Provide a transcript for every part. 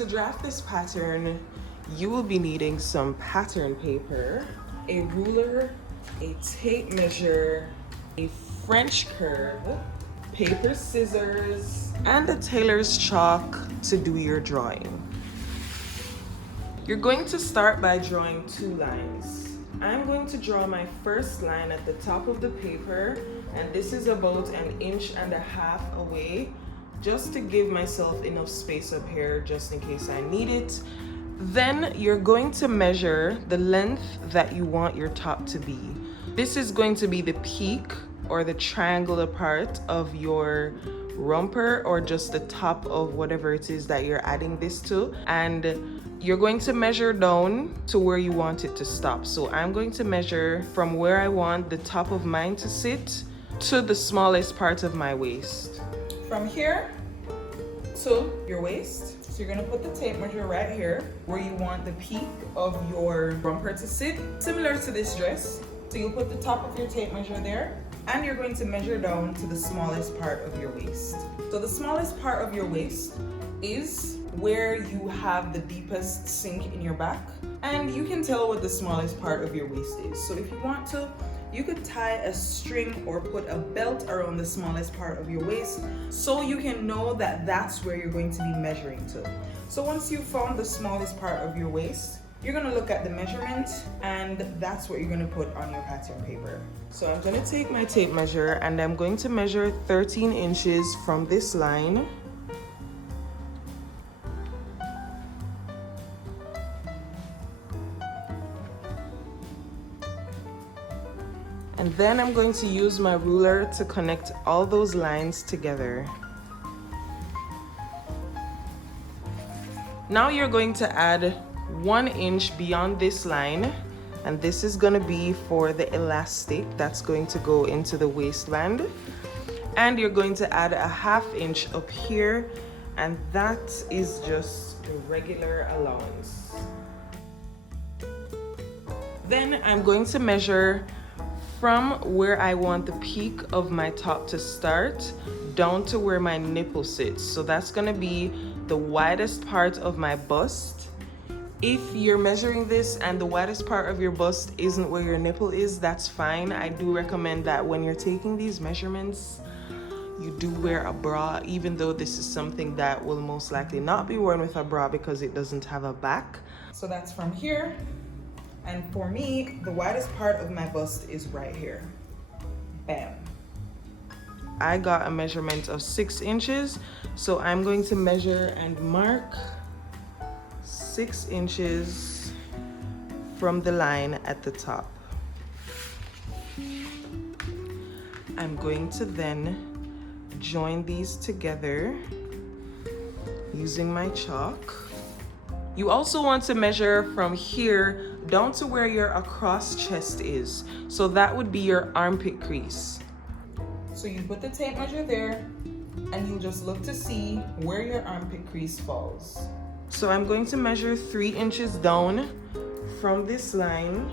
To draft this pattern, you will be needing some pattern paper, a ruler, a tape measure, a French curve, paper scissors, and a tailor's chalk to do your drawing. You're going to start by drawing 2 lines. I'm going to draw my first line at the top of the paper, and this is about 1.5 inches away, just to give myself enough space up here just in case I need it. Then you're going to measure the length that you want your top to be. This is going to be the peak or the triangular part of your romper, or just the top of whatever it is that you're adding this to, and you're going to measure down to where you want it to stop. So I'm going to measure from where I want the top of mine to sit to the smallest part of my waist. From here to your waist, so you're gonna put the tape measure right here where you want the peak of your romper to sit, similar to this dress. So you'll put the top of your tape measure there, and you're going to measure down to the smallest part of your waist. So the smallest part of your waist is where you have the deepest sink in your back, and you can tell what the smallest part of your waist is. So if you want to, you could tie a string or put a belt around the smallest part of your waist so you can know that that's where you're going to be measuring to. So once you've found the smallest part of your waist, you're gonna look at the measurement, and that's what you're gonna put on your pattern paper. So I'm gonna take my tape measure and I'm going to measure 13 inches from this line. And then I'm going to use my ruler to connect all those lines together. Now you're going to add 1 inch beyond this line, and this is going to be for the elastic that's going to go into the waistband. And you're going to add a 1/2 inch up here, and that is just the regular allowance. Then I'm going to measure from where I want the peak of my top to start down to where my nipple sits. So that's gonna be the widest part of my bust. If you're measuring this and the widest part of your bust isn't where your nipple is, that's fine. I do recommend that when you're taking these measurements, you do wear a bra, even though this is something that will most likely not be worn with a bra because it doesn't have a back. So that's from here. And for me, the widest part of my bust is right here. Bam. I got a measurement of 6 inches, so I'm going to measure and mark 6 inches from the line at the top. I'm going to then join these together using my chalk. You also want to measure from here down to where your across chest is. So that would be your armpit crease. So you put the tape measure there, and you just look to see where your armpit crease falls. So I'm going to measure 3 inches down from this line.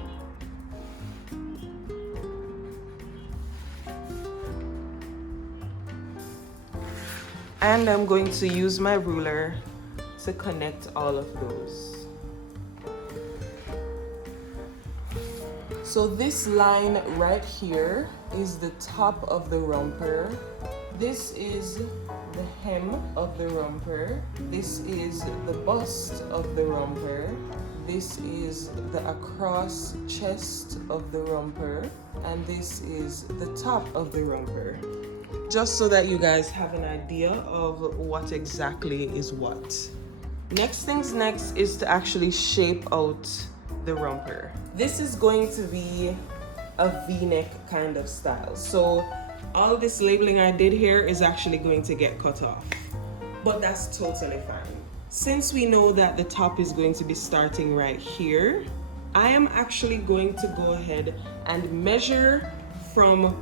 And I'm going to use my ruler to connect all of those. So this line right here is the top of the romper. This is the hem of the romper. This is the bust of the romper. This is the across chest of the romper. And this is the top of the romper. Just so that you guys have an idea of what exactly is what. Next things next is to actually shape out the romper. This is going to be a V-neck kind of style. So all this labeling I did here is actually going to get cut off, but that's totally fine. Since we know that the top is going to be starting right here, I am actually going to go ahead and measure from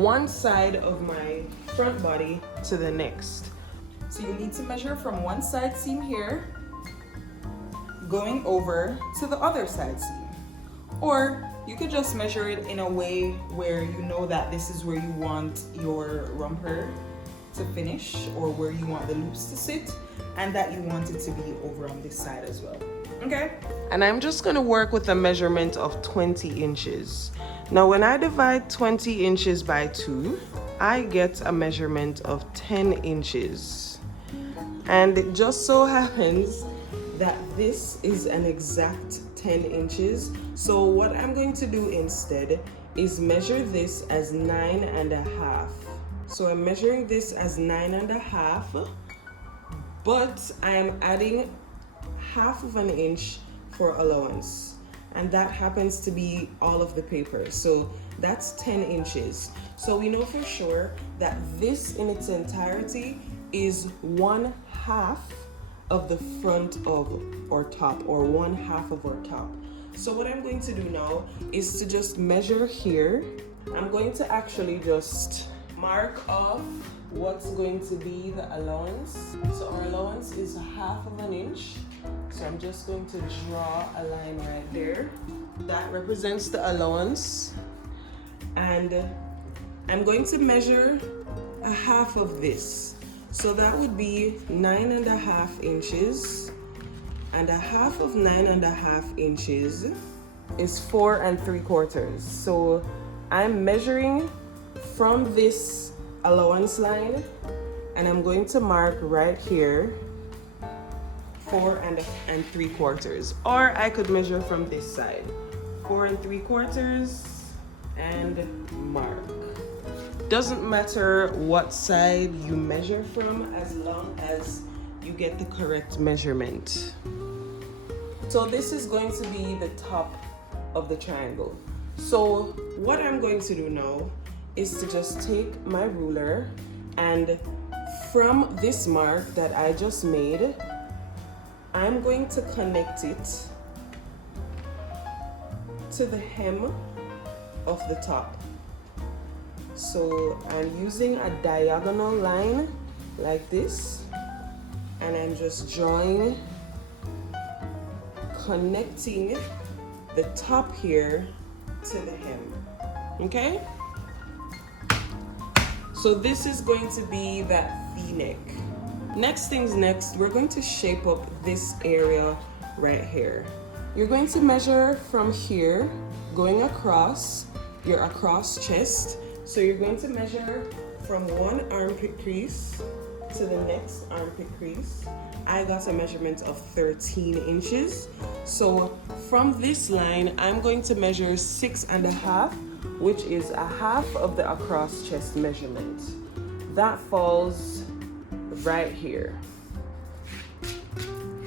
one side of my front body to the next. So you need to measure from one side seam here, going over to the other side seam. Or you could just measure it in a way where you know that this is where you want your romper to finish, or where you want the loops to sit, and that you want it to be over on this side as well. Okay? And I'm just gonna work with a measurement of 20 inches. Now when I divide 20 inches by 2, I get a measurement of 10 inches. And it just so happens that this is an exact 10 inches. So what I'm going to do instead is measure this as 9.5. So I'm measuring this as 9.5, but I'm adding half of an inch for allowance, and that happens to be all of the paper, so that's 10 inches. So we know for sure that this in its entirety is 1/2 of the front of our top, or 1/2 of our top. So what I'm going to do now is to just measure here. I'm going to actually just mark off what's going to be the allowance. So our allowance is 1/2 of an inch. So I'm just going to draw a line right there. That represents the allowance. And I'm going to measure 1/2 of this. So that would be 9.5 inches. And 1/2 of 9.5 inches is 4 3/4. So I'm measuring from this allowance line, and I'm going to mark right here 4 3/4. Or I could measure from this side, 4 3/4, and mark. Doesn't matter what side you measure from, as long as you get the correct measurement. So this is going to be the top of the triangle. So what I'm going to do now is to just take my ruler, and from this mark that I just made, I'm going to connect it to the hem of the top. So I'm using a diagonal line like this, and I'm just drawing, connecting the top here to the hem. Okay? So this is going to be that V-neck. Next things next, we're going to shape up this area right here. You're going to measure from here, going across your across chest. So you're going to measure from one armpit crease to the next armpit crease. I got a measurement of 13 inches. So from this line, I'm going to measure 6.5, which is 1/2 of the across chest measurement. That falls right here.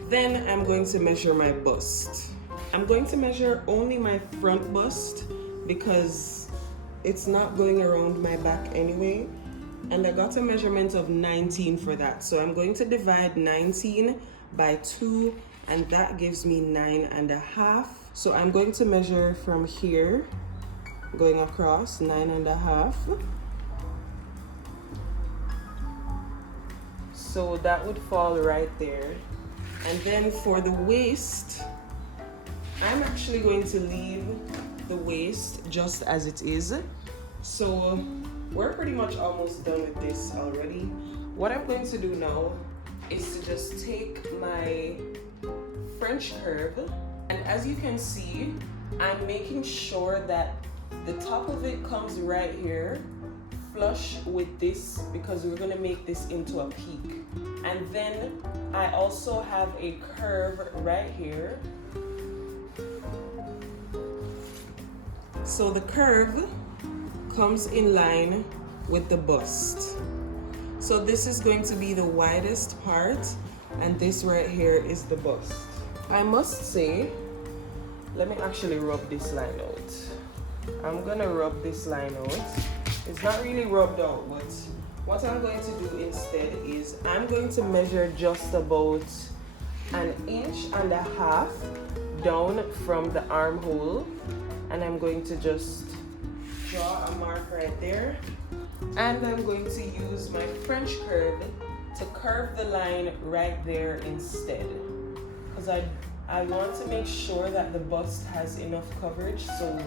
Then I'm going to measure my bust. I'm going to measure only my front bust because it's not going around my back anyway. And I got a measurement of 19 for that. So I'm going to divide 19 by 2, and that gives me 9.5. So I'm going to measure from here, going across 9.5. So that would fall right there. And then for the waist, I'm actually going to leave the waist just as it is. So we're pretty much almost done with this already. What I'm going to do now is to just take my French curve, and as you can see, I'm making sure that the top of it comes right here, flush with this, because we're going to make this into a peak. And then I also have a curve right here. So the curve comes in line with the bust. So this is going to be the widest part, and this right here is the bust. I must say, let me actually rub this line out. I'm gonna rub this line out. It's not really rubbed out, but what I'm going to do instead is I'm going to measure just about 1.5 inches down from the armhole, and I'm going to just draw a mark right there, and I'm going to use my French curve to curve the line right there instead, because I want to make sure that the bust has enough coverage, so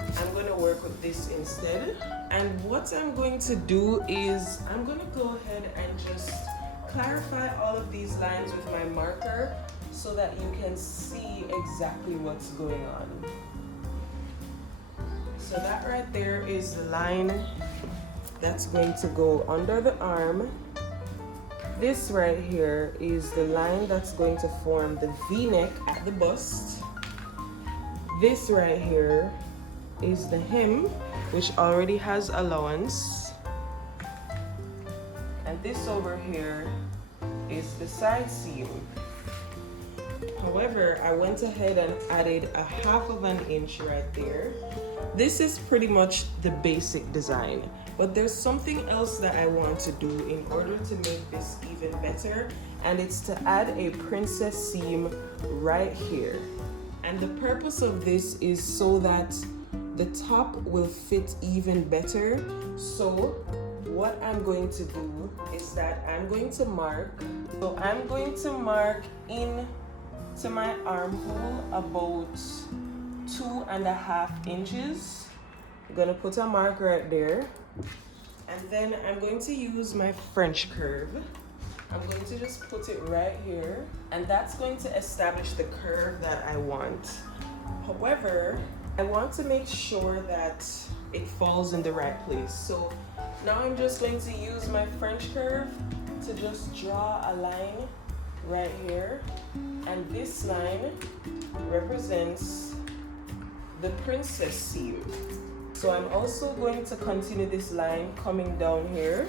I'm going to work with this instead. And what I'm going to do is I'm going to go ahead and just clarify all of these lines with my marker so that you can see exactly what's going on. So that right there is the line that's going to go under the arm. This right here is the line that's going to form the V-neck at the bust. This right here is the hem, which already has allowance. And this over here is the side seam. However, I went ahead and added a 1/2 inch right there. This is pretty much the basic design, but there's something else that I want to do in order to make this even better, and it's to add a princess seam right here. And the purpose of this is so that the top will fit even better. So what I'm going to do is that I'm going to mark. So I'm going to mark in to my armhole about 2.5 inches. I'm gonna put a mark right there, and then I'm going to use my French curve. I'm going to just put it right here, and that's going to establish the curve that I want. However, I want to make sure that it falls in the right place. So now I'm just going to use my French curve to just draw a line right here, and this line represents the princess seam. So I'm also going to continue this line coming down here,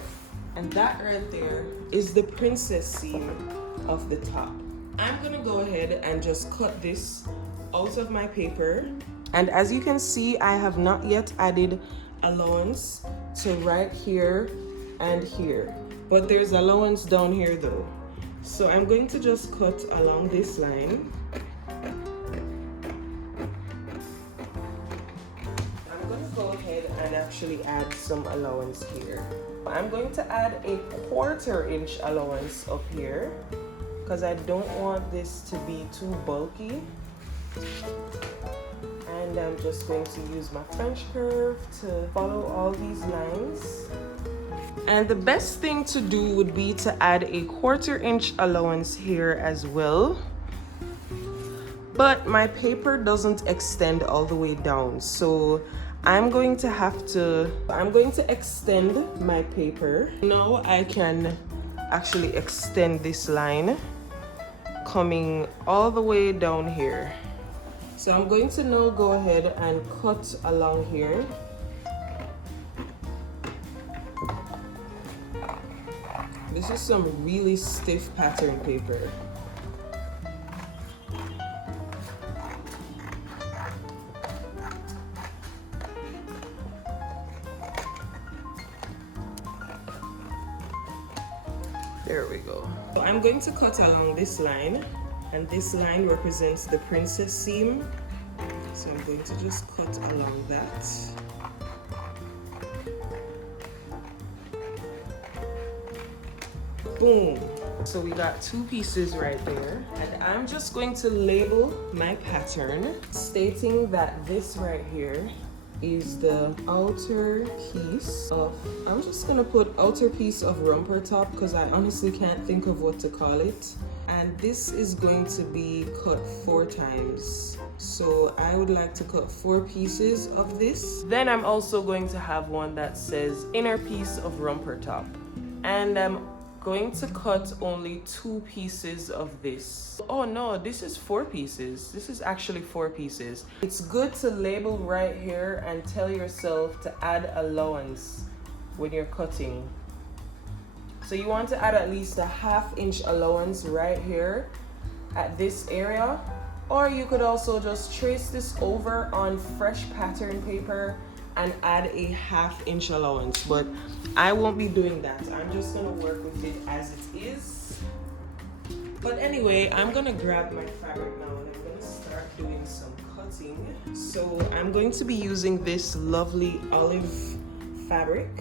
and that right there is the princess seam of the top. I'm gonna go ahead and just cut this out of my paper, and as you can see, I have not yet added allowance to right here and here, but there's allowance down here though. So I'm going to just cut along this line. I'm going to go ahead and actually add some allowance here. I'm going to add a 1/4 inch allowance up here because I don't want this to be too bulky. And I'm just going to use my French curve to follow all these lines. And the best thing to do would be to add a 1/4 inch allowance here as well. But my paper doesn't extend all the way down, so I'm going to extend my paper. Now I can actually extend this line coming all the way down here. So I'm going to now go ahead and cut along here. This is some really stiff pattern paper. There we go. So I'm going to cut along this line, and this line represents the princess seam. So I'm going to just cut along that. Boom. So we got 2 pieces right there, and I'm just going to label my pattern stating that this right here is the outer piece of, I'm just gonna put outer piece of romper top because I honestly can't think of what to call it. And this is going to be cut 4 times. So I would like to cut 4 pieces of this. Then I'm also going to have one that says inner piece of romper top. And I'm going to cut only 2 pieces of this. Oh no, this is 4 pieces. This is actually 4 pieces. It's good to label right here and tell yourself to add allowance when you're cutting. So you want to add at least a 1/2 inch allowance right here at this area, or you could also just trace this over on fresh pattern paper and add a 1/2 inch allowance, but I won't be doing that. I'm just gonna work with it as it is. But anyway, I'm gonna grab my fabric now and I'm gonna start doing some cutting. So I'm going to be using this lovely olive fabric.